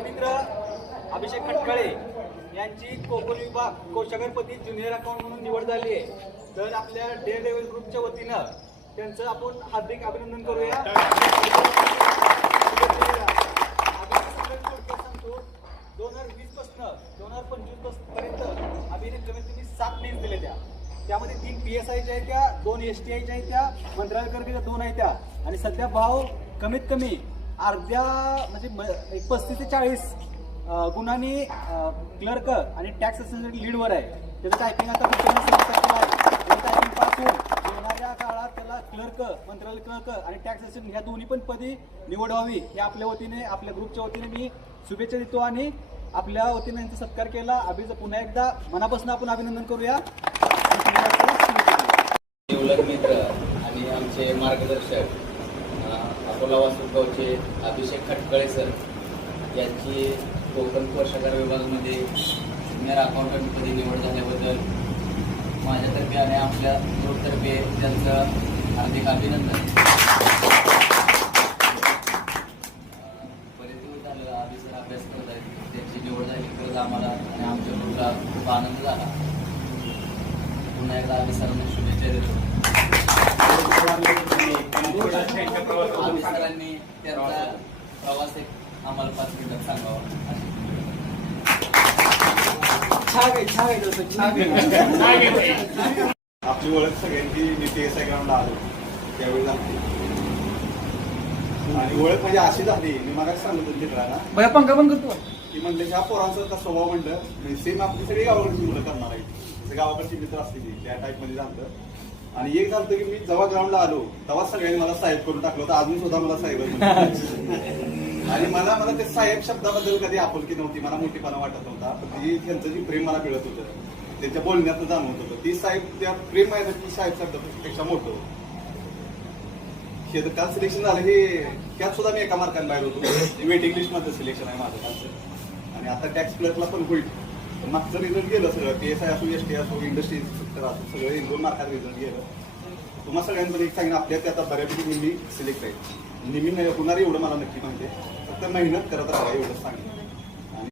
बालमित्र अभिषेक खटकाळे यांची कोकण विभाग कोषागारपती junior account म्हणून निवड झाली आहे. तर आपल्या डेअरडेव्हिल ग्रुपच्या वतीनं त्यांचं आपण हार्दिक अभिनंदन करूया. सांगतो 2020 पासून 2025 पर्यंत आम्ही कमीत कमी 7 नेम्स दिले त्यामध्ये 3 PSIच्या आहेत त्या, 2 STIच्या आहेत त्या, मंत्रालयकर्त्याच्या 2 आहेत त्या आणि सध्या भाव कमीत कमी अर्ध्या म्हणजे 35 ते 40 गुणांनी क्लर्क आणि टॅक्स असिस्टंट लीडवर आहे. त्याचं टायपिंग आता टायपिंग पासून येणाऱ्या काळात त्याला क्लर्क, मंत्रालय क्लर्क आणि टॅक्स असिस्टंट ह्या दोन्ही पण पदी निवड व्हावी हे आपल्या वतीने, आपल्या ग्रुपच्या वतीने मी शुभेच्छा देतो आणि आपल्या वतीने यांचा सत्कार केला. अभिचं पुन्हा एकदा मनापासून आपण अभिनंदन करूया. मित्र आणि आमचे मार्गदर्शक अकोला वासुगावचे अभिषेक खटकाळे सर यांची कोकण कोषागार विभागामध्ये ज्युनियर अकाउंटंटपदी निवड झाल्याबद्दल माझ्यातर्फे आणि आपल्या ग्रुपतर्फे त्यांचं हार्दिक अभिनंदन. बरेच दिवस झालं अभि सर अभ्यास करत आहेत, त्यांची निवड झाली खरंच आम्हाला आणि आमच्या ग्रुपला खूप आनंद झाला. पुन्हा एकदा अभि सरांना शुभेच्छा देतो. अभि सरांनी त्यांचा प्रवास एक आम्हाला 5 मिनिटात सांगावा. आपली ओळख सगळ्यांची मी PSI ग्राउंडला आलो त्यावेळी झाली आणि ओळख म्हणजे अशी झाली. मी मला सांगत होते मित्रांना पंखा पण करतो की म्हणलं ह्या पोरांचा स्वभाव म्हणलं सेम आपली सगळी गावाकडची मुलं करणार आहे, गावाकडची मित्र असतील त्या टाईप मध्ये झालं. आणि एक झालं की मी जेव्हा ग्राउंडला आलो तेव्हा सगळ्यांनी मला साहेब करून टाकलं होतं. अजून सुद्धा मला साहेब आणि मला ते साहेब शब्दाबद्दल कधी आपुलकी नव्हती, मला मोठीपणा वाटत नव्हता. पण ती त्यांचं जे प्रेम मला मिळत होतं त्यांच्या बोलण्यात जाणवत होतं. ती साहेब त्या प्रेम आहे की साहेब शब्दापेक्षा मोठं. हे काल सिलेक्शन झालं हे त्यात सुद्धा मी एका मार्काने बाहेर होतो. वेटिंग लिस्ट मध्ये सिलेक्शन आहे माझं कालचं आणि आता टॅक्स क्लर्कला पण होईल. मागचं रिझल्ट गेलं सगळं, PSI असो, ST असो, इंडस्ट्री सेक्टर असो, सगळं 1-2 मार्कात रिझल्ट गेलं. तुम्हाला सगळ्यांमध्ये एक सांगितलं आपल्यात आता बऱ्यापैकी मी सिलेक्ट आहे. नेहमी होणार एवढं मला नक्की माहिती आहे. फक्त मेहनत करत राहा एवढंच सांगितलं.